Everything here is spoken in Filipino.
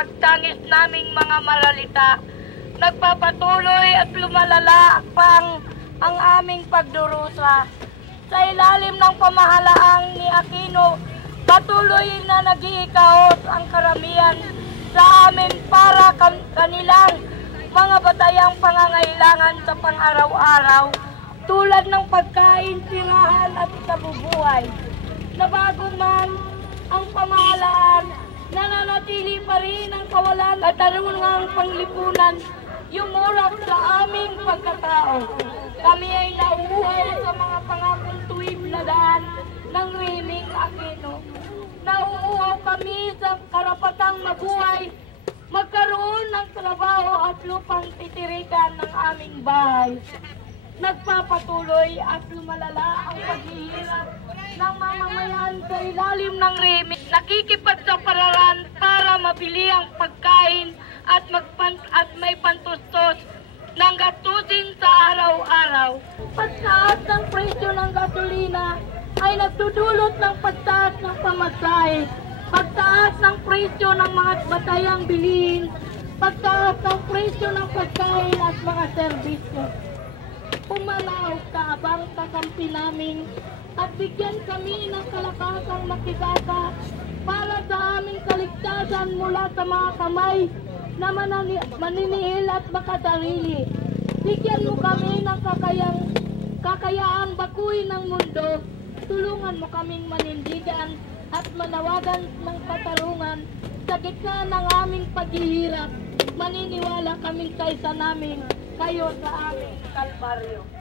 pagtangis naming mga maralita. Nagpapatuloy at lumalala pang ang aming pagdurusa. Sa ilalim ng pamahalaang ni Aquino, patuloy na nag-iikahos ang karamihan sa amin para kanilang mga batayang pangangailangan sa pang-araw-araw tulad ng pagkain, tirahan at kabubuhay. Nabago man ang pamahalaan, nananatili pa rin ang kawalan at tarungang panglipunan yumurak sa aming pagkatao. Kami ay nauuhaw sa mga pangakong tuwid na daan ng rehimeng Aquino. Nauuhaw kami sa karapatang mabuhay, magkaroon ng trabaho at lupang titirikan ng aming bahay. Nagpapatuloy at lumalala ang paghihirap ng mamamayan sa ilalim ng rehimeng. Nakikipagsapalaran para mabili ang pagkain at may pantustos ng gastusin sa araw-araw. Pagtaas ng presyo ng gasolina ay nagdudulot ng pagtaas ng pamasahe, pagtaas ng presyo ng mga batayang bilihin, pagtaas ng presyo ng pagkain at mga serbisyo. Pumanaw ka abang kakampi namin at bigyan kami ng kalakasang makikasa para sa aming kaligtasan mula sa mga kamay na maninihil at makasarili. Bigyan mo kami ng kakayaang baguhin ng mundo. Tulungan mo kaming manindigan at manawagan ng katarungan sa gitna ng aming paghihirap. Maniniwala kaming kaysa namin kayo sa aming kalbaryo.